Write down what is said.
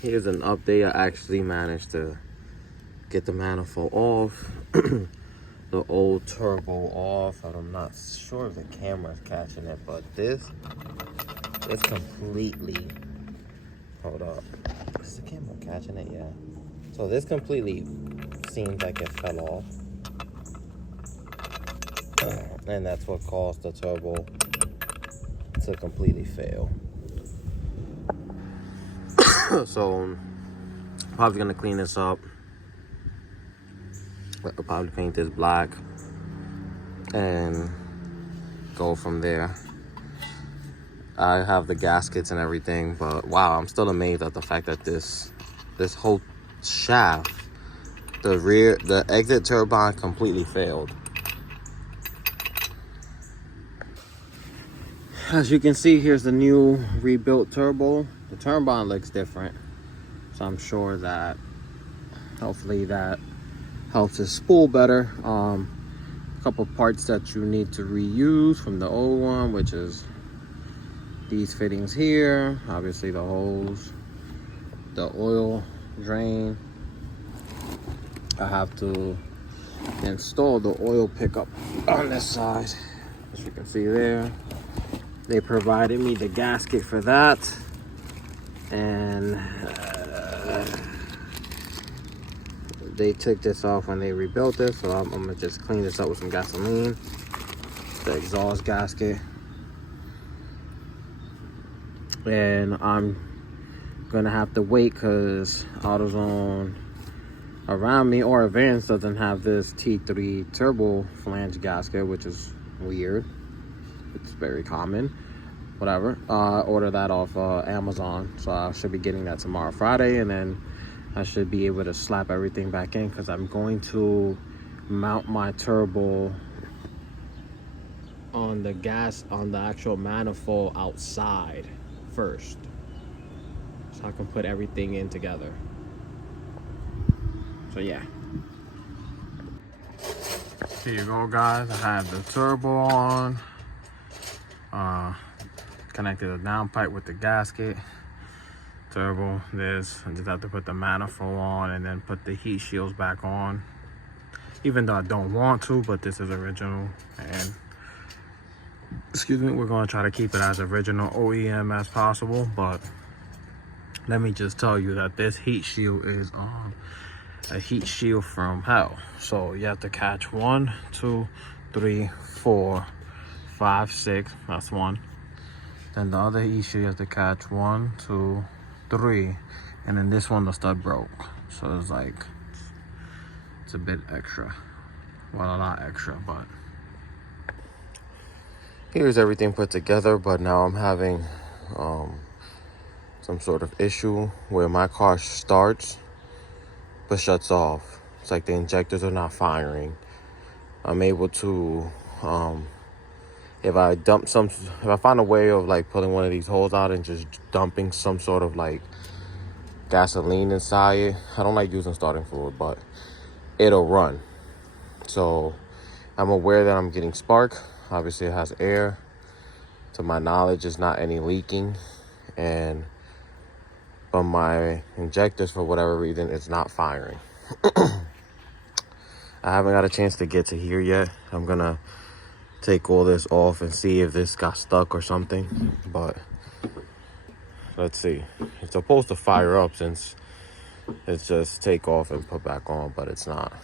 Here's an update. I actually managed to get the manifold off, the old turbo off. I'm not sure if the camera's catching it, but this is completely, hold up. Is the camera catching it? Yeah. So this completely seems like it fell off. And that's what caused the turbo to completely fail. So probably gonna clean this up. I'll probably paint this black and go from there. I have the gaskets and everything, but wow, I'm still amazed at the fact that this whole shaft, the exit turbine completely failed. As you can see, here's the new rebuilt turbo. The turbine looks different, so I'm sure that hopefully that helps it spool better. A couple parts that you need to reuse from the old one, which is these fittings here, obviously the hose, the oil drain. I have to install the oil pickup on this side, as you can see there. They provided me the gasket for that, and they took this off when they rebuilt this, so I'm gonna just clean this up with some gasoline. The exhaust gasket, and I'm gonna have to wait because AutoZone around me or Advance doesn't have this T3 turbo flange gasket, which is weird. It's very common. Whatever. Order that off Amazon, so I should be getting that tomorrow, Friday, and then I should be able to slap everything back in because I'm going to mount my turbo on the actual manifold outside first, so I can put everything in together. So yeah. Here you go, guys. I have the turbo on. Connected the downpipe with the gasket. Turbo, this. I just have to put the manifold on and then put the heat shields back on. Even though I don't want to, but this is original. And, excuse me, we're going to try to keep it as original OEM as possible. But let me just tell you that this heat shield is a heat shield from hell. So you have to catch 1, 2, 3, 4, 5, 6. That's one. Then the other heat shield you have to catch 1, 2, 3, and then this one the stud broke. So it's like it's a bit extra. Well, a lot extra, but here's everything put together. But now I'm having some sort of issue where my car starts but shuts off. It's like the injectors are not firing. I'm able to if I find a way of like pulling one of these holes out and just dumping some sort of like gasoline inside it. I don't like using starting fluid, but it'll run. So I'm aware that I'm getting spark. Obviously it has air. To my knowledge, there's not any leaking. But my injectors, for whatever reason, it's not firing. I haven't got a chance to get to here yet. I'm gonna take all this off and see if this got stuck or something, but let's see. It's supposed to fire up since it's just take off and put back on, but it's not.